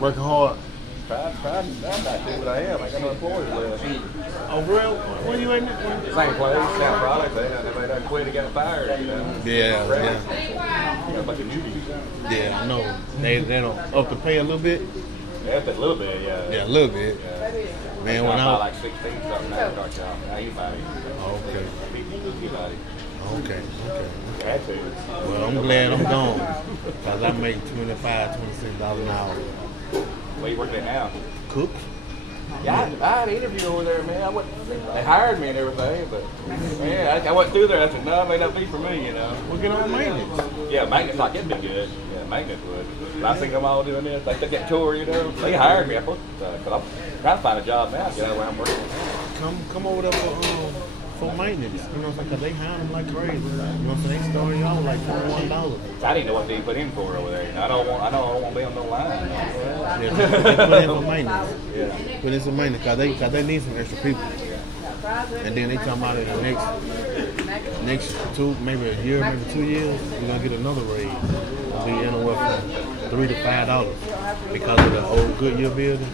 Working hard. I'm not sure what I am. I got no employees left. Oh, real? Where you at? Same place, same product. They done quit and got fired, you know. Yeah. Got a bunch of newbies. Yeah, I know. They don't up the pay a little bit. Yeah, a little bit, yeah. Yeah, a little bit. Yeah. Man, when I I like 16 something now, start y'all. Now you buy it. okay. Okay. Had to. Well, I'm glad I'm gone because I make $25, $26 an hour. Where you working at now? Cook? Yeah, I had an interview over there, man. They hired me and everything, but man, I went through there. I said, no, it may not be for me, you know. We'll get on maintenance. Yeah, maintenance, like it'd be good. Yeah, maintenance would. I think I'm all doing this. They took that tour, you know. They hired me. I thought, cause I'm trying to find a job now. Get out of where I'm working. Come over there for maintenance. You know, because they hire them like crazy. You know, so they start you out like $41. I didn't know what they put in for over there. You know, I don't want to be on the line. Yeah, they put in for maintenance. Yeah. Put in some maintenance because they need some extra people. And then they talking about in the next maybe a year, maybe 2 years, we're gonna get another raise. It'll be anywhere from $3 to $5 because of the old Goodyear building.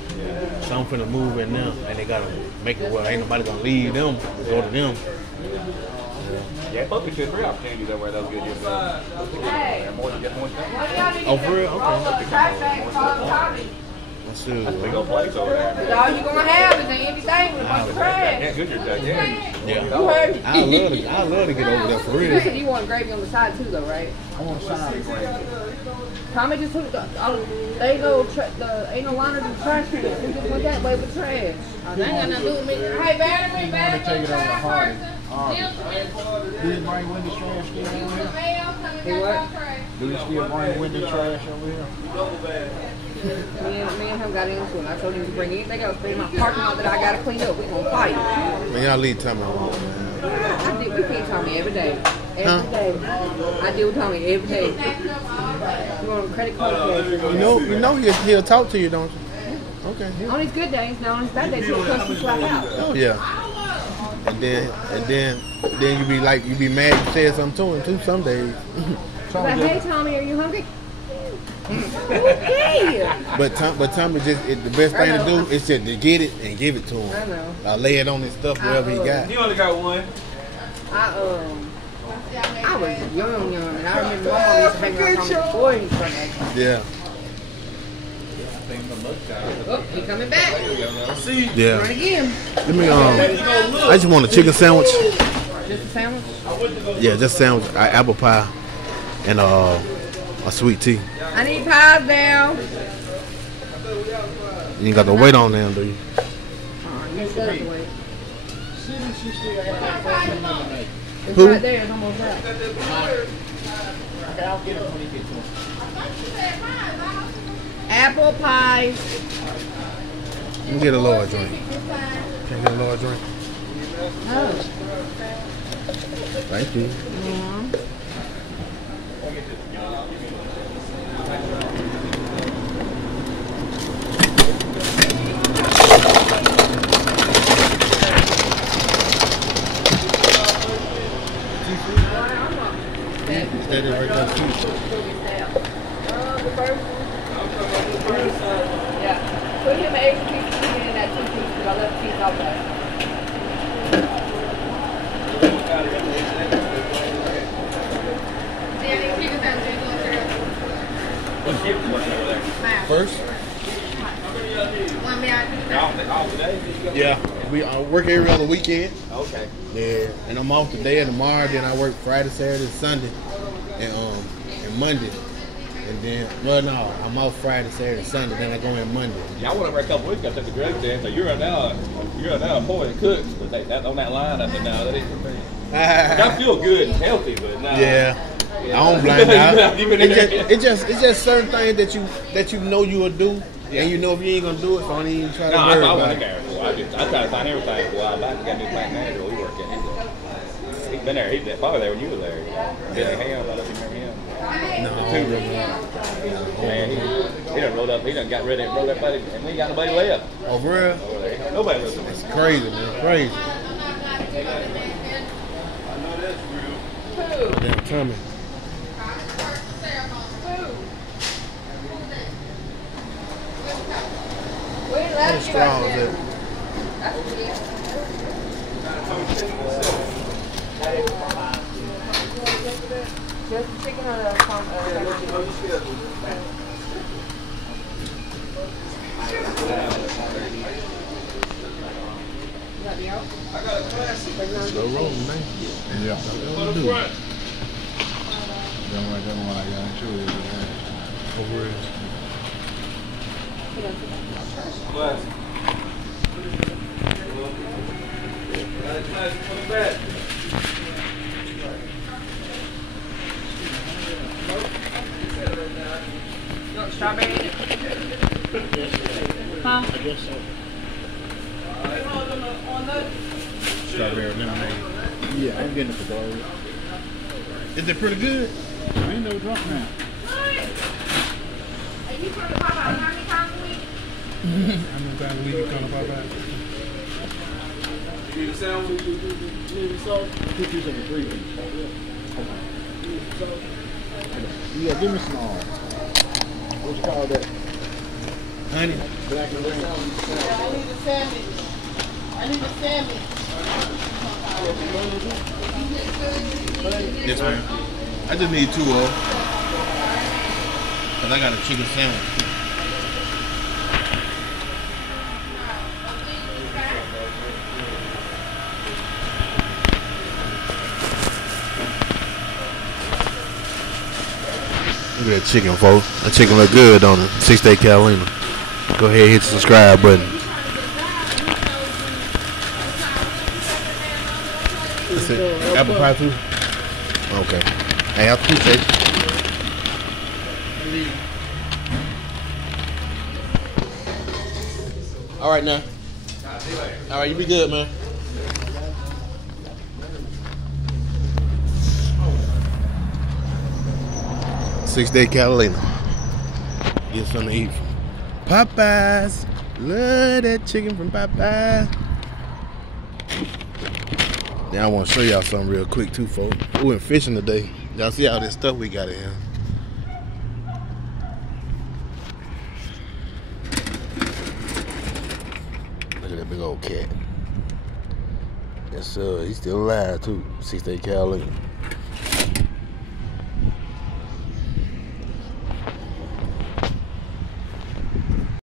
So I'm finna move in now, and they gotta make it where ain't nobody gonna leave them to go to them. Yeah, it's supposed to be 2 or 3 opportunities over there. Those Goodyear buildings. More than just one thing. Oh, for real? Okay. That's That's a big old place over there. That's all you're gonna have is an empty thing with a bunch of trash. Yeah, Goodyear does, yeah. Yeah. You heard me. I love to get over there for You real. said you want gravy on the side too, though, right? I want to sign gravy. Tommy just took there ain't no ain't no line of the trash can. We just went that way with trash. That ain't got nothing to do with me. Hey, battery, Take it over to Hardy. Do you bring window trash still over here? Hey, what? Do you still bring window trash over here? Me and him got into it. I told him to bring anything else in my parking lot that I gotta clean up. We gonna fight. Man, y'all leave Tommy alone, man. I deal with Tommy every day. Every day. I deal with Tommy every day. You want a credit card? You know he'll talk to you, don't you? Okay. On his good days, now on his bad days, he'll cuss you flat out. Oh yeah. And then you be mad you said something to him too some days. But hey Tommy, are you hungry? Okay. But Tommy the best thing to do is just to get it and give it to him. I know. Lay it on his stuff wherever he got. You only got one. I was young, and I remember my mom used to hang around Tommy before he started. Yeah. Oh, he coming back. See? Yeah. Run again. Let me I just want a chicken sandwich. Just a sandwich? Yeah, just sandwich, apple pie, and a sweet tea. I need pies down. You ain't got to wait on them, do you? You does wait. It's Who? right there. It's almost out. Okay, I'll get it when you get to him. Apple pies. Let me get a large drink. Can I get a large drink? Oh. Thank you. Is that it right there? The first one. Yeah. Put him an extra piece of chicken in that 2 piece because I left a piece out there. First? Yeah, we work every other weekend. Okay. Yeah, and I'm off today and tomorrow. Then I work Friday, Saturday, Sunday, and Monday. And then, well, no, I'm off Friday, Saturday, Sunday. Then I go in Monday. Yeah, I went over a couple weeks. I took the drug test. So you're now employed cooks, but that on that line, I said, no, that ain't for me. I feel good and healthy, but no. Yeah. I don't blame out. It's just certain things that you know you will do, and you know if you ain't gonna do it, so I don't even try to worry about it. I try to find everything for a while back. I got a new plant manager we work at. He's been there. He's probably there when you were there. Billy Ham, I don't know if you remember him. No. Man, he done rolled up. He done got rid of it, rolled up, and we ain't got nobody left. Oh, for real? Nobody left. It's crazy, man. Crazy. Damn, Tommy. We ain't allowed How to get strong out is there. it? That's good. Just the chicken or the Slow rolling, man. Yeah. That's what we do. That one I got into it. Over it. strawberry. Huh? I guess so. Strawberry lemonade. Yeah, I'm getting it for Dory. Is it pretty good? I ain't no drunk now. Are you from the Popeyes? How many times a week? How many times a week you come to Popeyes? Need a sandwich? Need a salt? Put these in the three piece. Okay. Yeah, give me some. What you call that? Honey. Black and green. I need a sandwich. I need a sandwich. Yes, ma'am. I just need 2 of them. Cause I got a chicken sandwich. Look at that chicken, folks. That chicken look good, don't it? 6 Day Carolina. Go ahead and hit the subscribe button. That's it. Apple pie too? Okay. Hey, I appreciate it. All right now. All right, you be good, man. Six Day Catalina. Get something to eat from Popeyes. Love that chicken from Popeyes. Now I want to show y'all something real quick too, folks. We went fishing today. Y'all see all this stuff we got in here. Look at that big old cat. Yes, sir. He's still alive too. 6 Day Catalina.